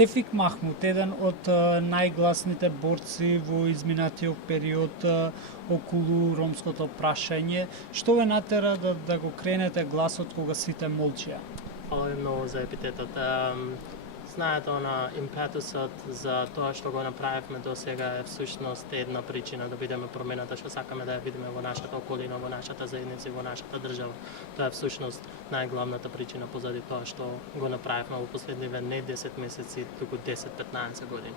Тефик Махмут, еден од најгласните борци во изминатиот период околу ромското прашање, што ве натера да го кренете гласот кога сите молчија? Фала ви многу за епитетот. Знаете, импетусот за тоа што го направивме до сега е всушност една причина да бидеме промената што сакаме да ја видиме во нашата околина, во нашата заедница и во нашата држава. Тоа е всушност најглавната причина позади тоа што го направивме во последниве не 10 месеци, туку 10-15 години.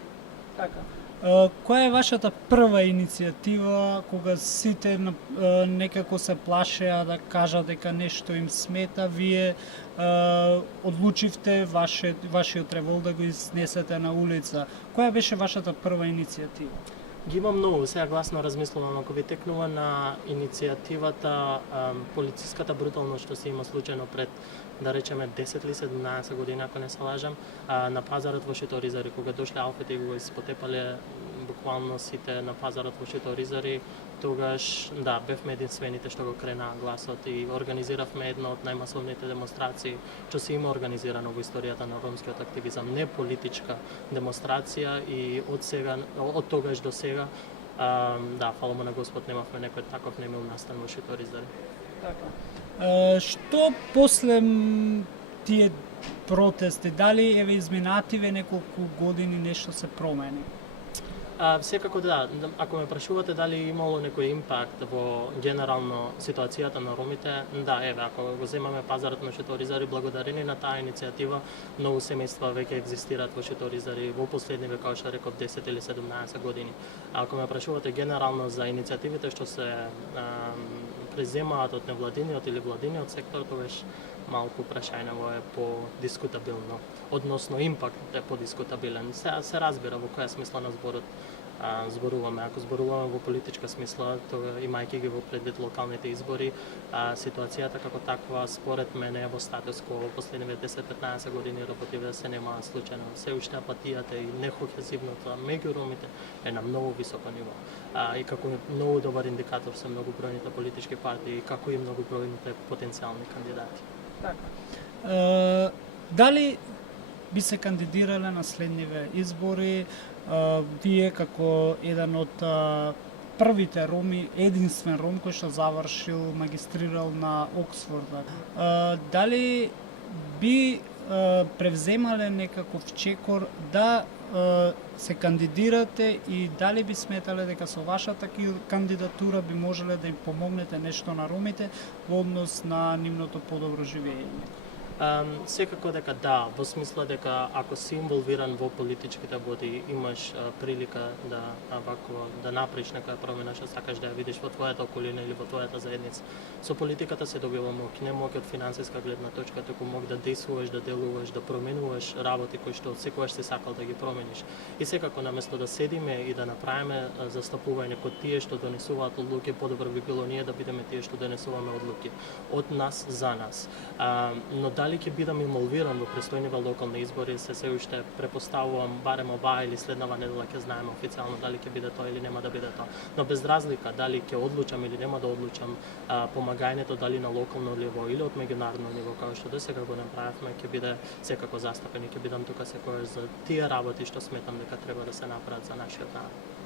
Така. Која е вашата прва иницијатива кога сите некако се плашеа да кажат дека нешто им смета, вие одлучивте вашиот револт да го изнесете на улица? Која беше вашата прва иницијатива? Ги има многу, сега гласно размислувам, ако ви текнува на иницијативата полициската бруталност што се има случајно пред, да речеме, 10 или 17 години, ако не се лажам, на пазарот во Шиторизари, кога дошле алфите и го испотепале буквално сите на пазарот во Шиторизари, тогаш, да, бевме единствените што го кренаа гласот и организиравме една од најмасовните демонстрации што се има организирано во историјата на ромскиот активизам, не политичка демонстрација и од тогаш до сега, да, фала му на Господ, немавме некој таков немил настан во Шиторизари. Така. Што после тие протести, дали еве изминативе неколку години нешто се промени? Секако да, ако ме прашувате дали имало некој импакт во генерално ситуацијата на ромите, да, еве, ако го земаме пазарот на Шиторизари, благодарение на таа иницијатива, многу семејства веќе екзистираат во Шиторизари во последниве, како што реков, 10 или 17 години. Ако ме прашувате генерално за иницијативите што се преземаат од невладиниот или владиниот сектор, тогаш малку прашајново е подискутабилно, односно импакт е подискутабилен. Се разбира во која смисла на зборот зборуваме. Ако зборуваме во политичка смисла, тога имајќи ги во предвид локалните избори, ситуацијата како таква според мене е во статус кво во последниве 10-15 години работиве се немаат случајно. Се уште апатијата и нехохезивното меѓу ромите е на многу високо ниво. И како многу добар индикатор се многу бројните политички партии и како и многу бројните потенцијални кандидати. Така. Дали би се кандидирале на следниве избори, вие како еден од првите роми, единствен ром кој што завршил, магистрирал на Оксфорд, дали би превземале некаков чекор да се кандидирате и дали би сметале дека со вашата кандидатура би можеле да им помогнете нешто на ромите во однос на нивното подобро живење? Секако дека да, во смисла дека ако си инволвиран во политичките води, имаш прилика да направиш некоја промена што сакаш да ја видиш во твојата околина или во твојата заедница. Со политиката се добива моќ, не моќ од финансиска гледна точка, туку моќ да действуваш, да делуваш, да променуваш работи кои што секогаш си сакал да ги промениш. И секако наместо да седиме и да направиме застапување код тие што донесуваат одлуки, подобро би било ние да бидеме тие што донесуваме одлуки од нас за нас. Но дали ќе бидам инволвиран во престојниве локални избори, се уште препоставувам барем оваа или следнава недела ќе знаеме официјално дали ќе биде тоа или нема да биде тоа. Но без разлика дали ќе одлучам или нема да одлучам, помагањето дали на локално ниво или од меѓународно ниво, како што досега го направивме, ќе биде секако застапен и ќе бидам тука секогаш за тие работи што сметам дека треба да се направат за нашиот народ.